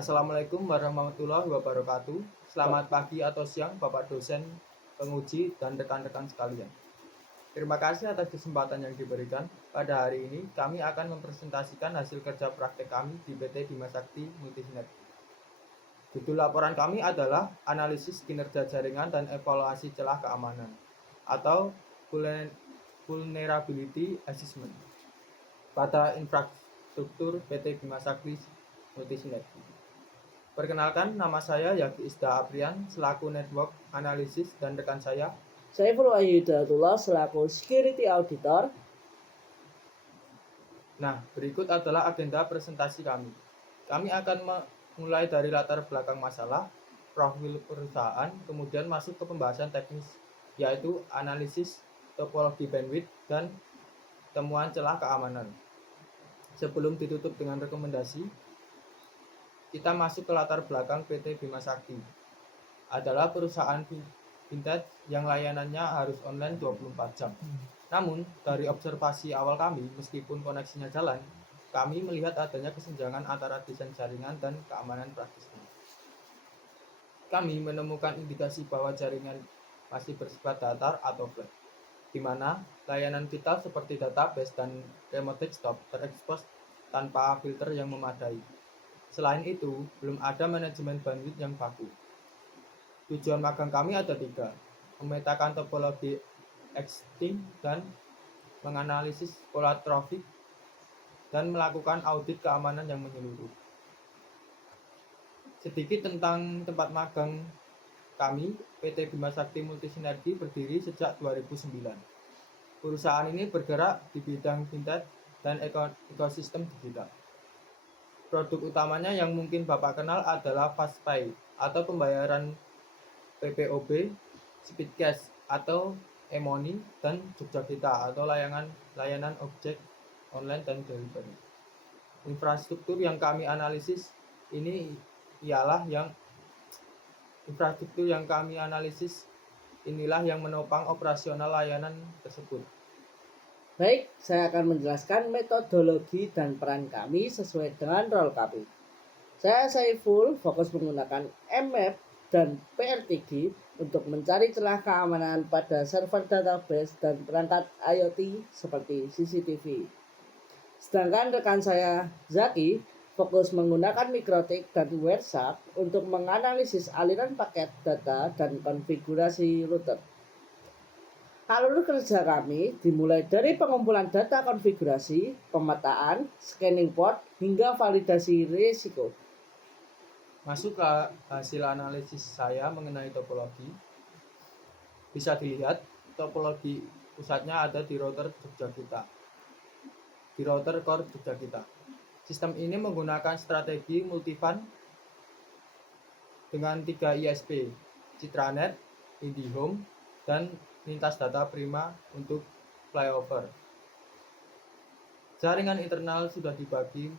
Assalamualaikum warahmatullahi wabarakatuh. Selamat pagi atau siang Bapak dosen, penguji, dan rekan-rekan sekalian. Terima kasih atas kesempatan yang diberikan. Pada hari ini kami akan mempresentasikan hasil kerja praktek kami di PT Bima Sakti Multisinergi. Judul laporan kami adalah Analisis Kinerja Jaringan dan Evaluasi Celah Keamanan atau Vulnerability Assessment pada infrastruktur PT Bima Sakti Multisinergi. Perkenalkan, nama saya Yaki Isda Aprian selaku Network Analisis dan rekan saya Saiful Wahyu Hidayatullah selaku Security Auditor. Nah, berikut adalah agenda presentasi kami. Kami akan mulai dari latar belakang masalah, profil perusahaan, kemudian masuk ke pembahasan teknis, yaitu analisis topologi bandwidth dan temuan celah keamanan. Sebelum ditutup dengan rekomendasi, kita masuk ke latar belakang PT Bima Sakti. Adalah perusahaan vintage yang layanannya harus online 24 jam. Namun, dari observasi awal kami, meskipun koneksinya jalan, kami melihat adanya kesenjangan antara desain jaringan dan keamanan praktisnya. Kami menemukan indikasi bahwa jaringan masih bersifat datar atau flat, di mana layanan vital seperti database dan remote desktop terekspos tanpa filter yang memadai. Selain itu, belum ada manajemen bandwidth yang baku. Tujuan magang kami ada 3, memetakan topologi existing dan menganalisis pola traffic dan melakukan audit keamanan yang menyeluruh. Sedikit tentang tempat magang kami, PT Bima Sakti Multisinergi berdiri sejak 2009. Perusahaan ini bergerak di bidang fintech dan ekosistem digital. Produk utamanya yang mungkin Bapak kenal adalah FastPay atau pembayaran PPOB, Speedcash atau e-money, dan Jogjakita atau layanan objek online dan delivery. Infrastruktur yang kami analisis inilah yang menopang operasional layanan tersebut. Baik, saya akan menjelaskan metodologi dan peran kami sesuai dengan role kami. Saya Saiful fokus menggunakan mmap dan PRTG untuk mencari celah keamanan pada server database dan perangkat IoT seperti CCTV. Sedangkan rekan saya Zaki fokus menggunakan Mikrotik dan Wireshark untuk menganalisis aliran paket data dan konfigurasi router. Alur kerja kami dimulai dari pengumpulan data konfigurasi, pemetaan, scanning port, hingga validasi risiko. Masuk ke hasil analisis saya mengenai topologi. Bisa dilihat, topologi pusatnya ada di router Jogjakita, di router core Jogjakita. Sistem ini menggunakan strategi multi-WAN dengan 3 ISP, Citranet, IndiHome, dan lintas data Prima untuk flyover. Jaringan internal sudah dibagi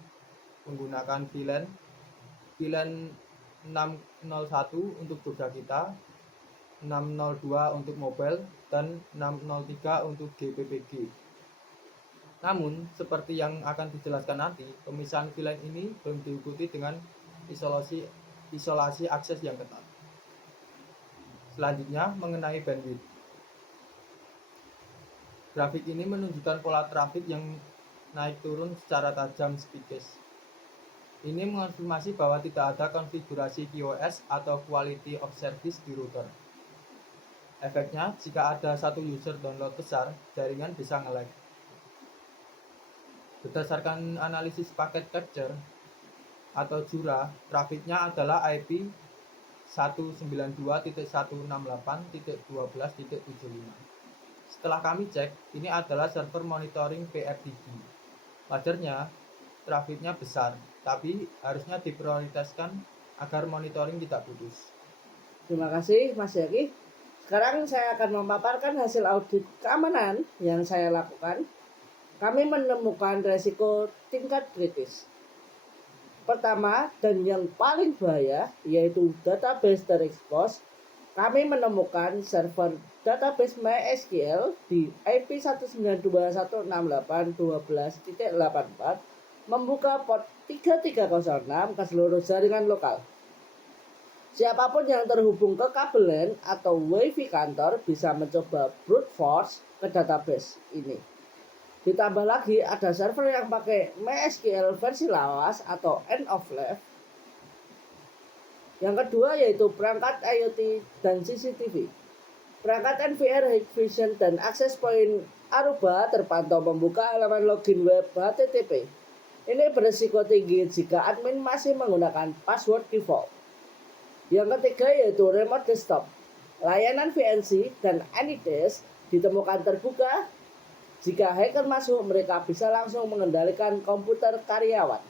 menggunakan VLAN 601 untuk Jogjakita, 602 untuk mobile, dan 603 untuk GPPG. Namun, seperti yang akan dijelaskan nanti, pemisahan VLAN ini belum diikuti dengan isolasi akses yang ketat. Selanjutnya, mengenai bandwidth. Grafik ini menunjukkan pola trafik yang naik turun secara tajam speedcast. Ini mengonfirmasi bahwa tidak ada konfigurasi QoS atau Quality of Service di router. Efeknya, jika ada satu user download besar, jaringan bisa nge-lag. Berdasarkan analisis paket capture atau Jura, trafiknya adalah IP 192.168.12.75. Setelah kami cek, ini adalah server monitoring PRTG. Wajarnya, trafiknya besar, tapi harusnya diprioritaskan agar monitoring tidak putus. Terima kasih Mas Yaki. Sekarang saya akan memaparkan hasil audit keamanan yang saya lakukan. Kami menemukan resiko tingkat kritis. Pertama dan yang paling bahaya yaitu database terekspos. Kami menemukan server database MySQL di IP 192.168.12.84 membuka port 3306 ke seluruh jaringan lokal. Siapapun yang terhubung ke kabel LAN atau WiFi kantor bisa mencoba brute force ke database ini. Ditambah lagi ada server yang pakai MySQL versi lawas atau end of life. Yang kedua yaitu perangkat IoT dan CCTV. Perangkat NVR Hikvision dan Access Point Aruba terpantau membuka halaman login web HTTP. Ini berisiko tinggi jika admin masih menggunakan password default. Yang ketiga yaitu remote desktop. Layanan VNC dan AnyDesk ditemukan terbuka. Jika hacker masuk, mereka bisa langsung mengendalikan komputer karyawan.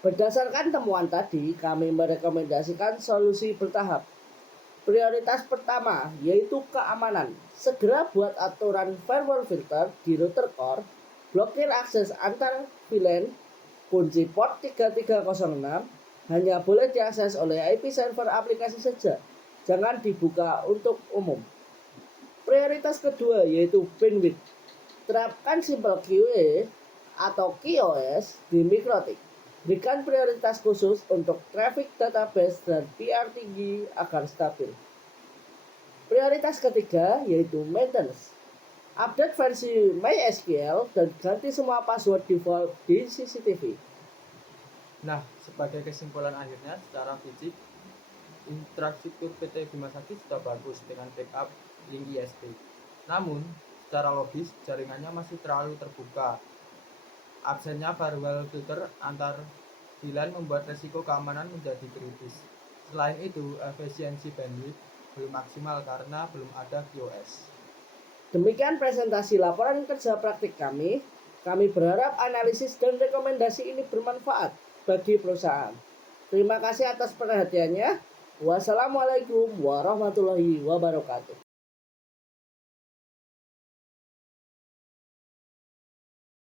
Berdasarkan temuan tadi, kami merekomendasikan solusi bertahap. Prioritas pertama yaitu keamanan. Segera buat aturan firewall filter di router core, blokir akses antar VLAN, kunci port 3306, hanya boleh diakses oleh IP server aplikasi saja, jangan dibuka untuk umum. Prioritas kedua yaitu bandwidth. Terapkan Simple QoS atau QoS di MikroTik. Berikan prioritas khusus untuk traffic database dan PR tinggi agar stabil. Prioritas ketiga yaitu maintenance. Update versi MySQL dan ganti semua password default di CCTV. Nah, sebagai kesimpulan akhirnya, secara fisik, infrastruktur PT Bima Sakti sudah bagus dengan backup link ISP. Namun, secara logis, jaringannya masih terlalu terbuka. Absennya firewall filter antar VLAN membuat resiko keamanan menjadi kritis. Selain itu, efisiensi bandwidth belum maksimal karena belum ada QoS. Demikian presentasi laporan kerja praktik kami. Kami berharap analisis dan rekomendasi ini bermanfaat bagi perusahaan. Terima kasih atas perhatiannya. Wassalamualaikum warahmatullahi wabarakatuh.